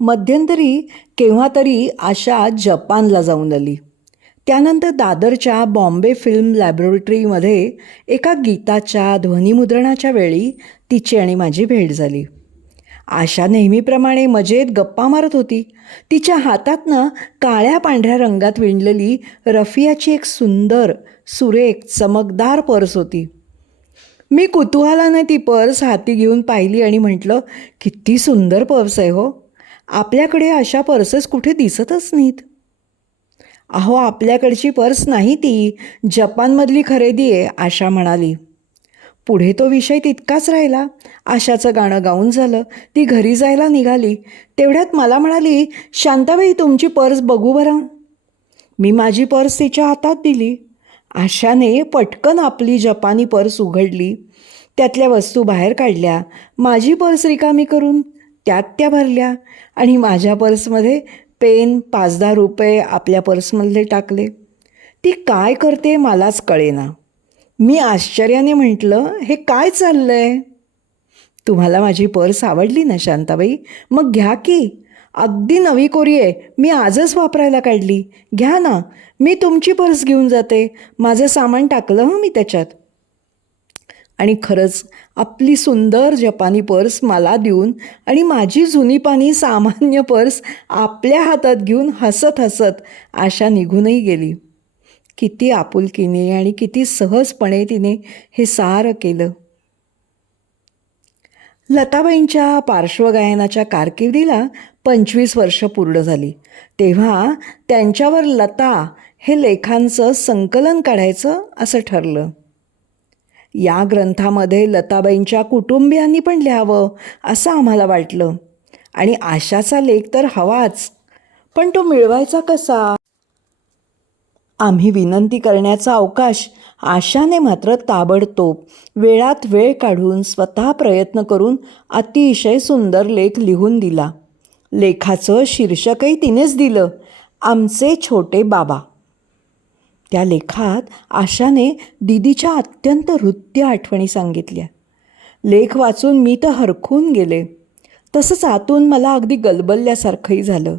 मध्यंतरी केव्हा तरी आशा जपानला जाऊन आली. त्यानंतर दादरच्या बॉम्बे फिल्म लॅबोरेटरीमध्ये एका गीताच्या ध्वनिमुद्रणाच्या वेळी तिची आणि माझी भेट झाली. आशा नेहमीप्रमाणे मजेत गप्पा मारत होती. तिच्या हातातनं काळ्या पांढऱ्या रंगात विणलेली रफियाची एक सुंदर सुरेख चमकदार पर्स होती. मी कुतूहलाने ती पर्स हाती घेऊन पाहिली आणि म्हटलं, किती सुंदर पर्स आहे हो. आपल्याकडे अशा पर्सेस कुठे दिसतच नाहीत. अहो, आपल्याकडची पर्स नाही ती, जपानमधली खरेदी आहे, आशा म्हणाली. पुढे तो विषय तितकाच राहिला. आशाचं गाणं गाऊन झालं. ती घरी जायला निघाली. तेवढ्यात मला म्हणाली, शांताबाई तुमची पर्स बघू बरं. मी माझी पर्स तिच्या हातात दिली. आशाने पटकन आपली जपानी पर्स उघडली. त्यातल्या वस्तू बाहेर काढल्या. माझी पर्स रिकामी करून त्यात त्या भरल्या आणि माझ्या पर्समध्ये पेन, 5-10 रुपये आपल्या पर्समधले टाकले. ती काय करते मलाच कळेना. मी आश्चर्याने म्हटलं, हे काय चाललं आहे? तुम्हाला माझी पर्स आवडली ना शांताबाई? मग घ्या की. अगदी नवी कोरी आहे, मी आजच वापरायला काढली. घ्या ना, मी तुमची पर्स घेऊन जाते. माझं सामान टाकलं मी त्याच्यात. आणि खरंच आपली सुंदर जपानी पर्स मला देऊन आणि माझी जुनीपानी सामान्य पर्स आपल्या हातात घेऊन हसत हसत आशा निघूनही गेली. किती आपुलकीने आणि किती सहजपणे तिने हे सारं केलं. लताबाईंच्या पार्श्वगायनाच्या कारकिर्दीला 25 वर्ष पूर्ण झाली. तेव्हा त्यांच्यावर लता हे लेखांचं संकलन काढायचं असं ठरलं. या ग्रंथामध्ये लताबाईंच्या कुटुंबियांनी पण लिहावं असं आम्हाला वाटलं आणि आशाचा लेख तर हवाच, पण तो मिळवायचा कसा? आम्ही विनंती करण्याचा अवकाश आशाने मात्र ताबडतोब वेळात वेळ काढून स्वतः प्रयत्न करून अतिशय सुंदर लेख लिहून दिला. लेखाचं शीर्षकही तिनेच दिलं, आमचे छोटे बाबा. त्या लेखात आशाने दीदीच्या अत्यंत हृद्य आठवणी सांगितल्या. लेख वाचून मी तर हरखून गेले. तसंच आतून मला अगदी गलबलल्यासारखंही झालं.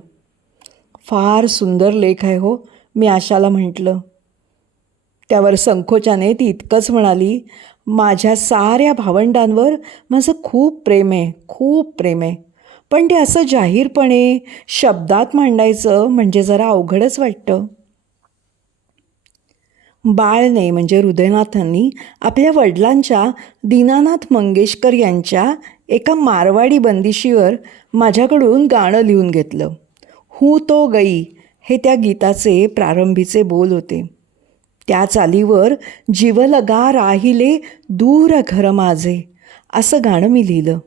फार सुंदर लेख आहे हो, मी आशाला म्हटलं. त्यावर संकोचाने ती इतकंच म्हणाली, माझ्या साऱ्या भावंडांवर माझं खूप प्रेम आहे, खूप प्रेम आहे. पण ते असं जाहीरपणे शब्दात मांडायचं म्हणजे जरा अवघडच वाटतं. बाळने म्हणजे हृदयनाथांनी आपल्या वडिलांच्या दीनानाथ मंगेशकर यांच्या एका मारवाडी बंदिशीवर माझ्याकडून गाणं लिहून घेतलं. हूँ तो गई हे त्या गीताचे प्रारंभीचे बोल होते. त्या चालीवर जीवलगा राहिले दूर घर माझे असं गाणं मी लिहिलं.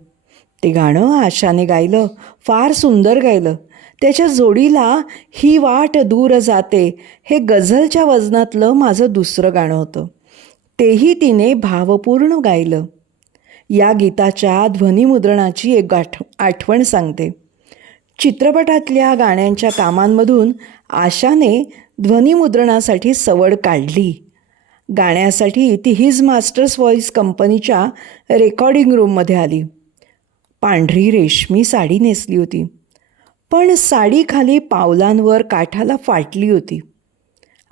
ते गाणं आशाने गायलं, फार सुंदर गायलं. त्याच्या जोडीला ही वाट दूर जाते हे गझलच्या वजनातलं माझं दुसरं गाणं होतं. तेही तिने भावपूर्ण गायलं. या गीताच्या ध्वनिमुद्रणाची एक आठवण सांगते. चित्रपटातल्या गाण्यांच्या कामांमधून आशाने ध्वनिमुद्रणासाठी सवड काढली. गाण्यासाठी ती हिज मास्टर्स व्हॉईस कंपनीच्या रेकॉर्डिंग रूममध्ये आली. पांढरी रेशमी साडी नेसली होती, पण साडी खाली पावलांवर काठाला फाटली होती.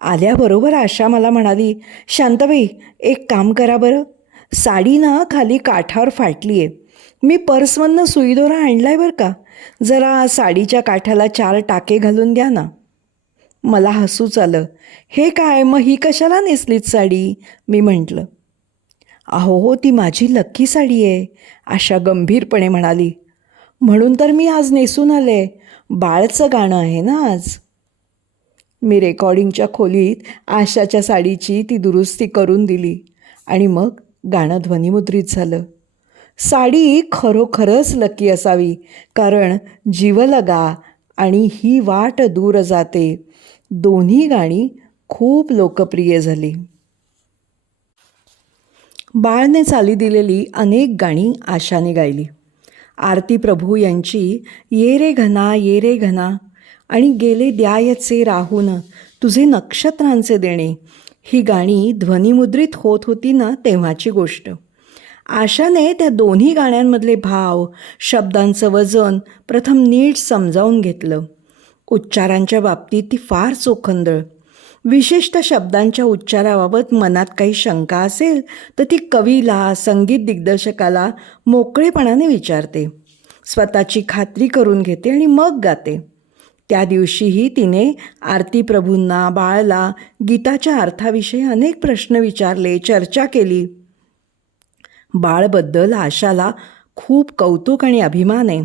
आल्याबरोबर आशा मला म्हणाली, शांताबाई एक काम करा बरं, साडी ना खाली काठावर फाटली आहे. मी पर्समधनं सुईदोरा आणला आहे बरं का, जरा साडीच्या काठाला 4 टाके घालून द्या ना. मला हसूच आलं. हे काय मग ही कशाला नेसलीत साडी? मी म्हटलं. अहो ती माझी लक्की साडी आहे, आशा गंभीरपणे म्हणाली. म्हणून तर मी आज नेसून आले, बाळचं गाणं आहे ना आज. मी रेकॉर्डिंगच्या खोलीत आशाच्या साडीची ती दुरुस्ती करून दिली आणि मग गाणं ध्वनिमुद्रित झालं. साडी खरोखरच लकी असावी, कारण जीवलगा आणि ही वाट दूर जाते दोन्ही गाणी खूप लोकप्रिय झाली. बाळने चाली दिलेली अनेक गाणी आशाने गायली. आरती प्रभू यांची ये रे घना आणि गेले द्यायचे राहून तुझे नक्षत्रांचे देणे ही गाणी ध्वनिमुद्रित होत होती ना तेव्हाची गोष्ट. आशाने त्या दोन्ही गाण्यांमधले भाव, शब्दांचं वजन प्रथम नीट समजावून घेतलं. उच्चारांच्या बाबतीत ती फार चोखंदळ. विशिष्ट शब्दांच्या उच्चाराबाबत मनात काही शंका असेल तर ती कवीला, संगीत दिग्दर्शकाला मोकळेपणाने विचारते, स्वतःची खात्री करून घेते आणि मग गाते. त्या दिवशीही तिने आरती प्रभूंना, बाळला गीताच्या अर्थाविषयी अनेक प्रश्न विचारले, चर्चा केली. बाळबद्दल आशाला खूप कौतुक आणि अभिमान आहे.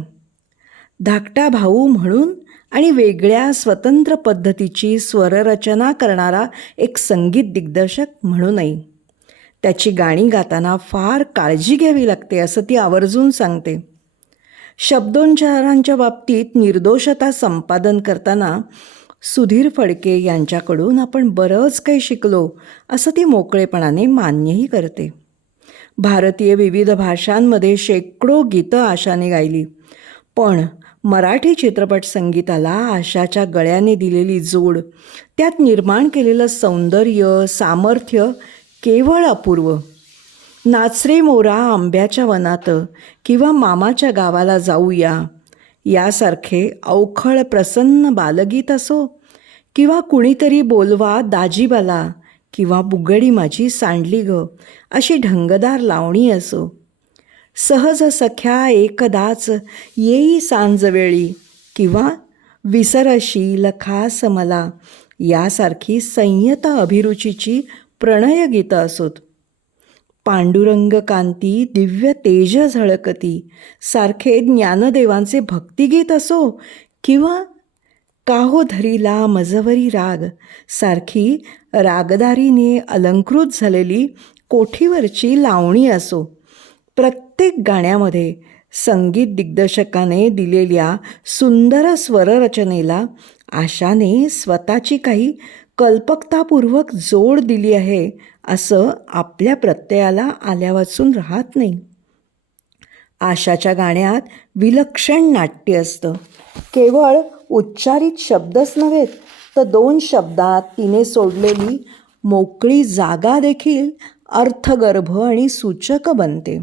धाकटा भाऊ म्हणून आणि वेगळ्या स्वतंत्र पद्धतीची स्वररचना करणारा एक संगीत दिग्दर्शक म्हणूनही. त्याची गाणी गाताना फार काळजी घ्यावी लागते असं ती आवर्जून सांगते. शब्दोच्चारांच्या बाबतीत निर्दोषता संपादन करताना सुधीर फडके यांच्याकडून आपण बरंच काही शिकलो असं ती मोकळेपणाने मान्यही करते. भारतीय विविध भाषांमध्ये शेकडो गीतं आशाने गायली, पण मराठी चित्रपट संगीताला आशाच्या गळ्याने दिलेली जोड, त्यात निर्माण केलेलं सौंदर्य, सामर्थ्य केवळ अपूर्व. नाच रे मोरा आंब्याच्या वनात किंवा मामाच्या गावाला जाऊया यासारखे अवखळ प्रसन्न बालगीत असो, किंवा कुणीतरी बोलवा दाजीबाला किंवा बुगडी माझी सांडली ग अशी ढंगदार लावणी असो, सहज सख्या एकदाच येई सांजवेळी किंवा विसरशील खास मला यासारखी संयत अभिरुचीची प्रणयगीतं असोत, पांडुरंग कांती दिव्य तेज झळकती सारखे ज्ञानदेवांचे भक्तिगीत असो, किंवा काहो धरीला मजवरी राग सारखी रागदारीने अलंकृत झालेली कोठीवरची लावणी असो, प्रत्येक गाण्यामध्ये संगीत दिग्दर्शकाने दिलेल्या सुंदर स्वररचनेला आशाने स्वतःची काही कल्पकतापूर्वक जोड दिली आहे असं आपल्या प्रत्ययाला आल्यावाचून राहत नाही. आशाच्या गाण्यात विलक्षण नाट्य असतं. केवळ उच्चारित शब्दच नव्हेत तर दोन शब्दात तिने सोडलेली मोकळी जागा देखील अर्थगर्भ आणि सूचक बनते.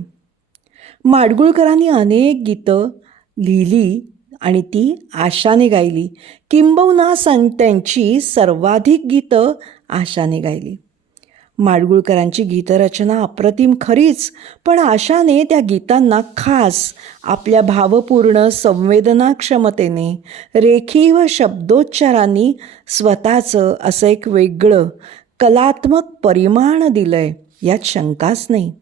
माडगुळकरांनी अनेक गीतं लिहिली आणि ती आशाने गायली, किंबहुना त्यांची सर्वाधिक गीतं आशाने गायली. माडगुळकरांची गीतरचना अप्रतिम खरीच, पण आशाने त्या गीतांना खास आपल्या भावपूर्ण संवेदनाक्षमतेने, रेखीव शब्दोच्चारांनी स्वतःचं असं एक वेगळं कलात्मक परिमाण दिलं आहे, यात शंकाच नाही.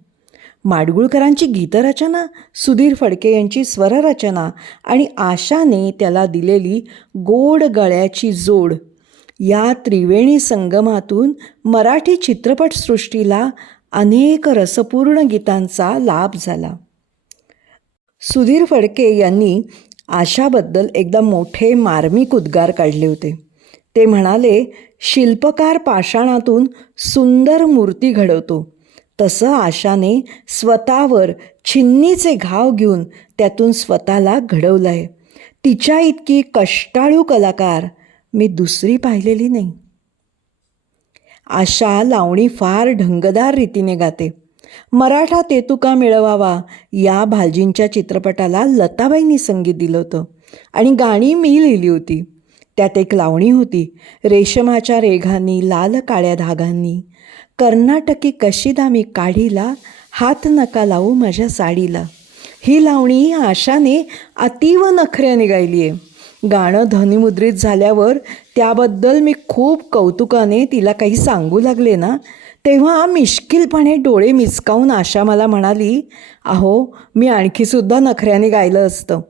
माडगुळकरांची गीतरचना, सुधीर फडके यांची स्वररचना आणि आशाने त्याला दिलेली गोड गळ्याची जोड, या त्रिवेणी संगमातून मराठी चित्रपटसृष्टीला अनेक रसपूर्ण गीतांचा लाभ झाला. सुधीर फडके यांनी आशाबद्दल एकदा मोठे मार्मिक उद्गार काढले होते. ते म्हणाले, शिल्पकार पाषाणातून सुंदर मूर्ती घडवतो, तसं आशाने स्वतःवर छिन्नीचे घाव घेऊन त्यातून स्वतःला घडवलं आहे. तिच्या इतकी कष्टाळू कलाकार मी दुसरी पाहिलेली नाही. आशा लावणी फार ढंगदार रीतीने गाते. मराठा तेतुका मिळवावा या भालजींच्या चित्रपटाला लताबाईंनी संगीत दिलं होतं आणि गाणी मी लिहिली होती. त्यात एक लावणी होती, रेशमाच्या रेघांनी लाल काळ्या धागांनी, कर्नाटकी कशिदा मी काढीला, हात नका लावू माझ्या साडीला. ही लावणी आशाने अतीव नखऱ्याने गायली आहे. गाणं ध्वनिमुद्रित झाल्यावर त्याबद्दल मी खूप कौतुकाने तिला काही सांगू लागले ना, तेव्हा मिश्किलपणे डोळे मिचकावून आशा मला म्हणाली, अहो मी आणखीसुद्धा नखऱ्याने गायलं असतं,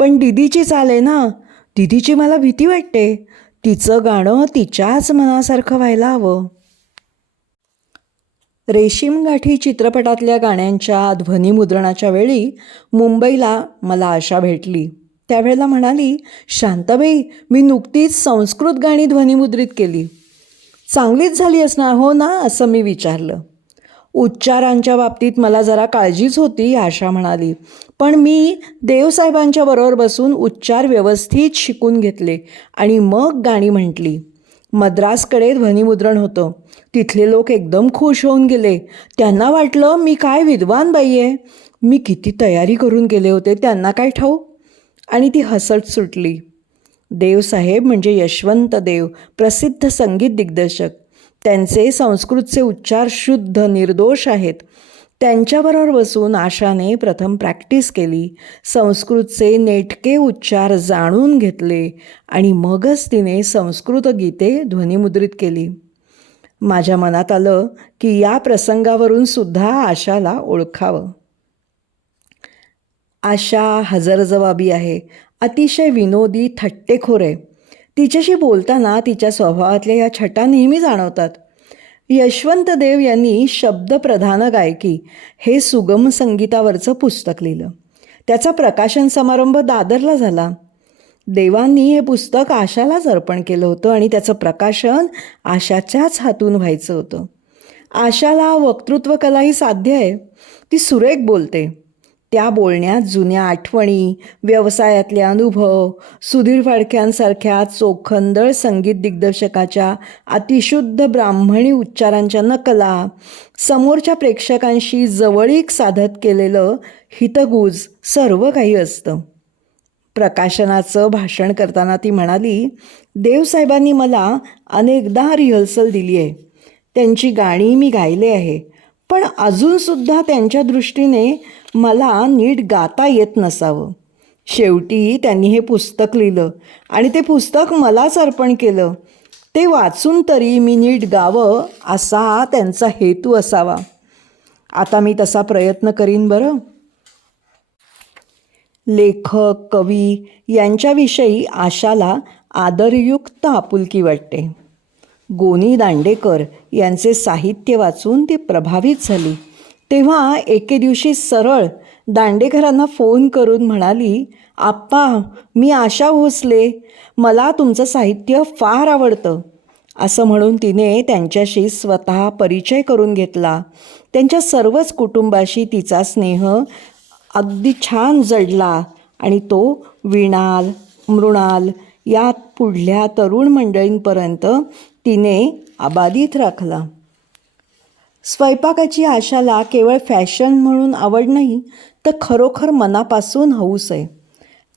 पण दीदीची चाल आहे ना, दीदीची मला भीती वाटते, तिचं गाणं तिच्याच मनासारखं व्हायला हवं. रेशीमगाठी चित्रपटातल्या गाण्यांच्या ध्वनिमुद्रणाच्या वेळी मुंबईला मला आशा भेटली. त्यावेळेला म्हणाली, शांताबाई मी नुकतीच संस्कृत गाणी ध्वनिमुद्रित केली, चांगलीच झाली असणार हो ना, असं मी विचारलं. उच्चारांच्या बाबतीत मला जरा काळजीच होती, आशा म्हणाली, पण मी देवसाहेबांच्या बरोबर बसून उच्चार व्यवस्थित शिकून घेतले आणि मग गाणी म्हटली. मद्रासकडे ध्वनिमुद्रण होतं. तिथले लोक एकदम खुश होऊन गेले. त्यांना वाटलं मी काय विद्वान बाई आहे. मी किती तयारी करून गेले होते त्यांना काय ठाऊक. आणि ती हसत सुटली. देवसाहेब म्हणजे यशवंत देव, प्रसिद्ध संगीत दिग्दर्शक. त्यांचे संस्कृतचे उच्चार शुद्ध निर्दोष आहेत. त्यांच्याबरोबर बसून आशाने प्रथम प्रॅक्टिस केली, संस्कृतचे नेटके उच्चार जाणून घेतले आणि मगच तिने संस्कृत गीते ध्वनिमुद्रित केली. माझ्या मनात आलं की या प्रसंगावरून सुद्धा आशाला ओळखावं. आशा हजरजबाबी आहे, अतिशय विनोदी, थट्टेखोर आहे. तिच्याशी बोलताना तिच्या स्वभावातल्या या छटा नेहमी जाणवतात. यशवंत देव यांनी शब्दप्रधान गायकी हे सुगम संगीतावरचं पुस्तक लिहिलं. त्याचा प्रकाशन समारंभ दादरला झाला. देवांनी हे पुस्तक आशालाच अर्पण केलं होतं आणि त्याचं प्रकाशन आशाच्याच हातून व्हायचं होतं. आशाला वक्तृत्व कलाही साध्य आहे. ती सुरेख बोलते. त्या बोलण्यात जुन्या आठवणी, व्यवसायातले अनुभव, सुधीर फडक्यांसारख्या चोखंदळ संगीत दिग्दर्शकाच्या अतिशुद्ध ब्राह्मणी उच्चारांच्या नकला, समोरच्या प्रेक्षकांशी जवळीक साधत केलेलं हितगुज सर्व काही असतं. प्रकाशनाचं भाषण करताना ती म्हणाली, देवसाहेबांनी मला अनेकदा रिहर्सल दिली आहे. त्यांची गाणी मी गायले आहे, पण अजूनसुद्धा त्यांच्या दृष्टीने मला नीट गाता येत नसावं. शेवटी त्यांनी हे पुस्तक लिहिलं आणि ते पुस्तक मलाच अर्पण केलं. ते वाचून तरी मी नीट गावं असा त्यांचा हेतू असावा. आता मी तसा प्रयत्न करीन बरं. लेखक, कवी यांच्याविषयी आशाला आदरयुक्त आपुलकी वाटते. गोनी दांडेकर यांचे साहित्य वाचून ती प्रभावित झाली. तेव्हा एके दिवशी सरळ दांडेकरांना फोन करून म्हणाली, आप्पा, मी आशा भोसले, मला तुमचं साहित्य फार आवडतं. असं म्हणून तिने त्यांच्याशी स्वतः परिचय करून घेतला. त्यांच्या सर्वच कुटुंबाशी तिचा स्नेह अगदी छान जडला आणि तो वीणाल, मृणाल या पुढल्या तरुण मंडळींपर्यंत तिने अबाधित राखला. स्वयंपाकाची आशाला केवळ फॅशन म्हणून आवड नाही, तर खरोखर मनापासून हौस आहे.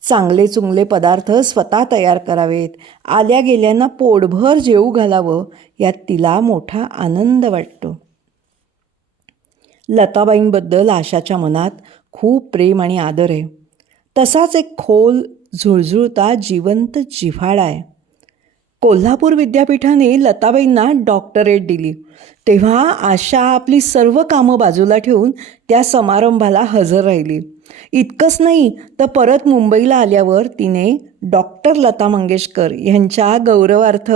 चांगले चुंगले पदार्थ स्वतः तयार करावेत, आल्या गेल्यांना पोटभर जेवू घालावं, यात तिला मोठा आनंद वाटतो. लताबाईंबद्दल आशाच्या मनात खूप प्रेम आणि आदर आहे. तसाच एक खोल, झुळझुळता, जिवंत जिव्हाळा आहे. कोल्हापूर विद्यापीठाने लताबाईंना डॉक्टरेट दिली. तेव्हा आशा आपली सर्व कामं बाजूला ठेवून त्या समारंभाला हजर राहिली. इतकंच नाही तर परत मुंबईला आल्यावर तिने डॉक्टर लता मंगेशकर यांच्या गौरवार्थ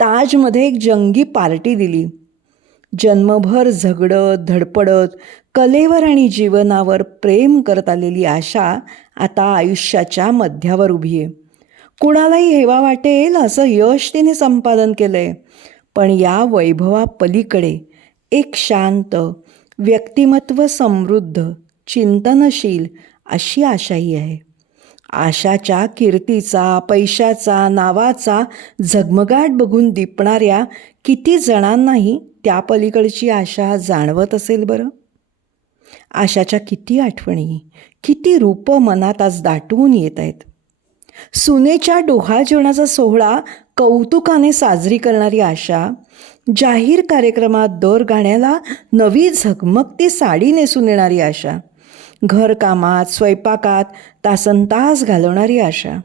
ताजमध्ये एक जंगी पार्टी दिली. जन्मभर झगडत धडपडत कलेवर आणि जीवनावर प्रेम करत आलेली आशा आता आयुष्याच्या मध्यावर उभी आहे. कुणालाही हेवा वाटेल असं यश तिने संपादन केलं आहे. पण या वैभवापलीकडे एक शांत, व्यक्तिमत्व समृद्ध, चिंतनशील अशी आशाही आहे. आशाच्या कीर्तीचा, पैशाचा, नावाचा झगमगाट बघून दिपणाऱ्या किती जणांनाही त्या पलीकडची आशा जाणवत असेल बरं. आशाच्या किती आठवणी, किती रूपं मनात आज दाटून येत आहेत. सुनेच्या डोहाळ जेवणाचा सोहळा कौतुकाने साजरी करणारी आशा, जाहीर कार्यक्रमात दर गाण्याला नवी झगमगती साडी नेसून येणारी आशा, घरकामात स्वयंपाकात तासनतास घालवणारी आशा,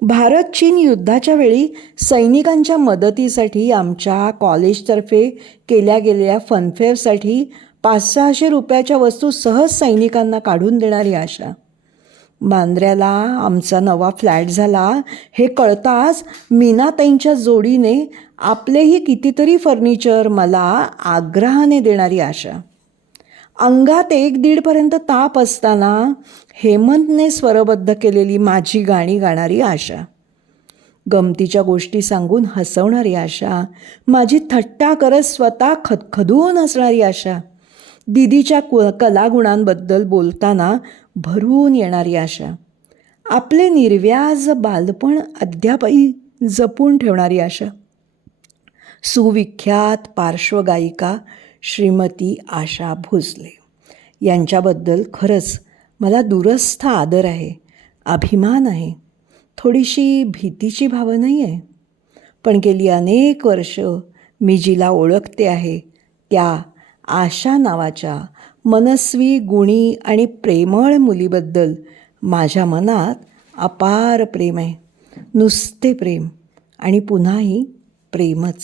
भारत चीन युद्धाच्या वेळी सैनिकांच्या मदतीसाठी आमच्या कॉलेजतर्फे केल्या गेलेल्या फनफेअरसाठी 500-600 रुपयाच्या वस्तू सहज सैनिकांना काढून देणारी आशा, बांद्र्याला आमचा नवा फ्लॅट झाला हे कळताच मीनाताईंच्या जोडीने आपलेही कितीतरी फर्निचर मला आग्रहाने देणारी आशा, अंगात 1-1.5पर्यंत ताप असताना हेमंतने स्वरबद्ध केलेली माझी गाणी गाणारी आशा, गमतीच्या गोष्टी सांगून हसवणारी आशा, माझी थट्टा करत स्वतः खदखदून हसणारी आशा, दीदीच्या कलागुणांबद्दल बोलताना भरून येणारी आशा, आपले निर्व्याज बालपण अद्यापही जपून ठेवणारी आशा, सुविख्यात पार्श्वगायिका श्रीमती आशा भोसले यांच्याबद्दल खरंच मला दूरस्थ आदर आहे, अभिमान आहे, थोडीशी भीतीची भावनाही आहे. पण गेली अनेक वर्ष मी जिला ओळखते आहे त्या आशा नावाच्या मनस्वी, गुणी आणि प्रेमळ मुलीबद्दल माझ्या मनात अपार प्रेम आहे. नुसते प्रेम आणि पुन्हाही प्रेमच.